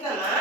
ಐತಲ್ಲ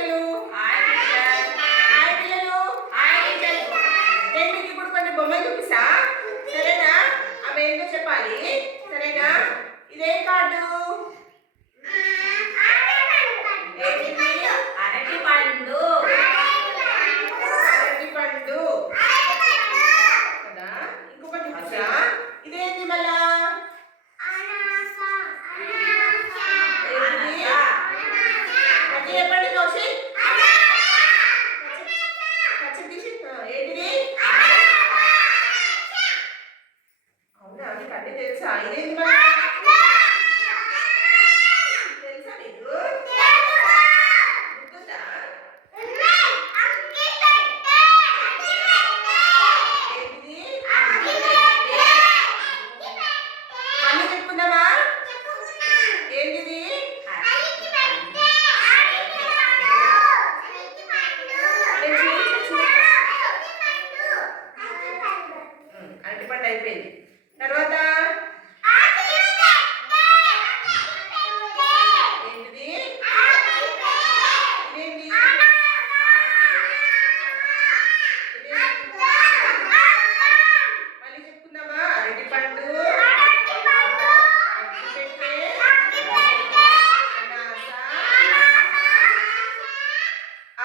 పిల్లలు. హాయ్ పిల్లలు. నేను మీకు ఇప్పుడు బొమ్మలు చూపిస్తా. సరేనా? అవి ఏంటో చెప్పాలి. సరేనా? ఇదే కార్డు.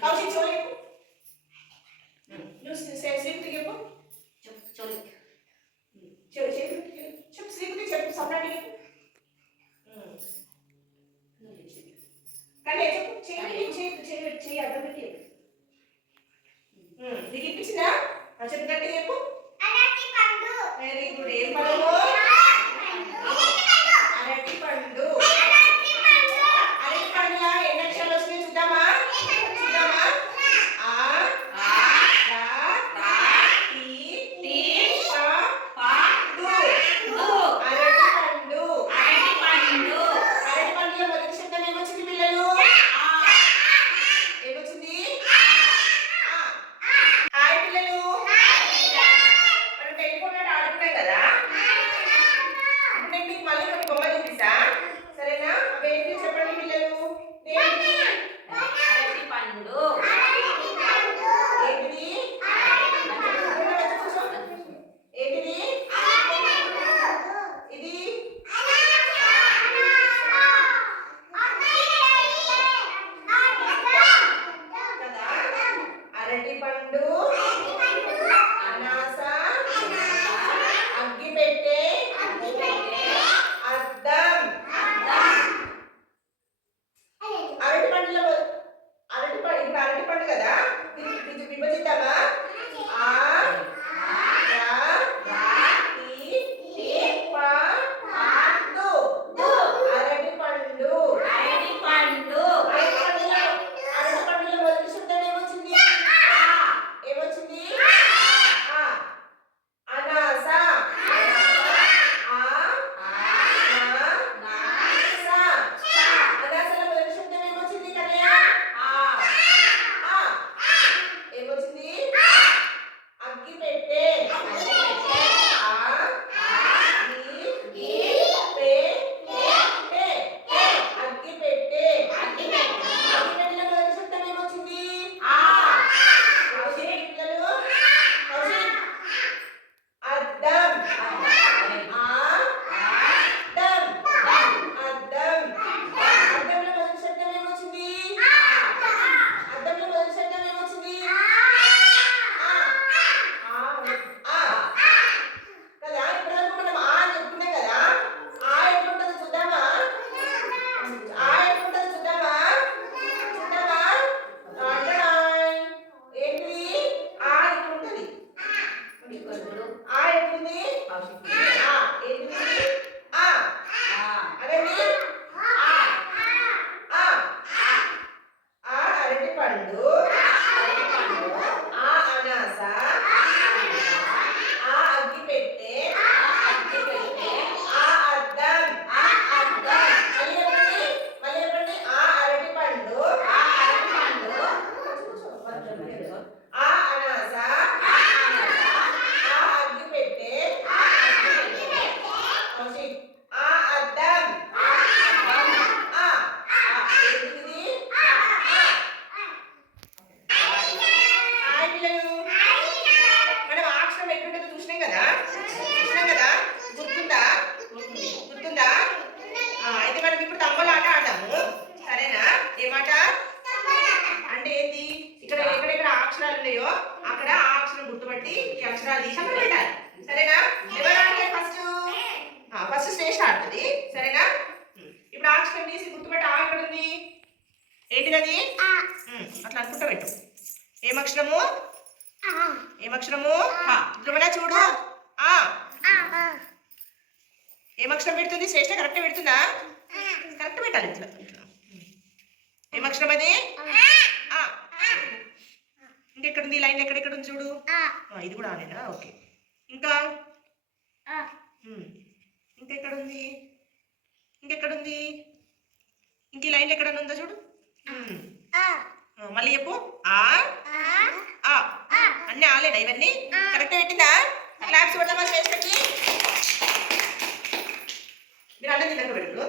కౌశిక్ చెవులు నువ్వు శ్రీకృతికి చెప్పు చెవులు చెవు చెవు చెప్పు శ్రీకృతి చెప్పు సపరేట్ చెప్పు కానీ చెప్పు చేయండి చేయండి చేయండి చేయి అర్థం పెట్టి నీకు ఇప్పించిందా చెప్పినట్టు చెప్పు వెరీ గుడ్ ఏం పడవు పిల్లలు మనం ఆ అక్షరం ఎట్లుంటుందో చూసినాం కదా? చూసినాం కదా? గుర్తుందా? గుర్తుందా. అయితే మనం ఇప్పుడు తమ్మల ఆట ఆడదాము. సరేనా? ఏమాట అంటే ఏంటి ఇక్కడ ఎక్కడెక్కడ అక్షరాలు ఉన్నాయో అక్కడ ఆ అక్షరం గుర్తుపట్టి ఈ అక్షరాలు తీసి అక్కడ పెట్టాలి. సరేనా? ఎవరు ఆడతారు ఫస్ట్ ఫస్ట్ శ్రేష్ఠ ఆడుతుంది. సరేనా. ఇప్పుడు అక్షరం తీసి గుర్తుపెట్టి ఆ ఎక్కడ ఉంది ఏంటిది అది అట్లా అనుకుంటా పెట్టు. ఏం అక్షరము ఏం అక్షరము హ. ధ్రువణ చూడు. ఆ. ఏం అక్షరం పెడుతుంది? శ్రేష్ఠ కరెక్ట్ పెడుతుందా? కరెక్ట్ పెట్టాలి ఇట్లా. ఇట్లా. ఏం అక్షరం అది. ఇంకెక్కడుంది లైన్ ఎక్కడెక్కడ ఉంది చూడు ఇది కూడా ఆనేనా ఓకే. ఇంకా? ఉమ్. ఇంకెక్కడుంది? ఇంకెక్కడుంది? ఇంక ఈ లైన్ ఎక్కడ ఉందో చూడు? మళ్ళీ చెప్పు. ఆ. ఆలేనా ఇవన్నీ. కరెక్ట్ పెట్టిందా? క్లాప్స్ కొడదామా శ్రేష్ఠకి మీరు అన్నది దగ్గర పెట్టు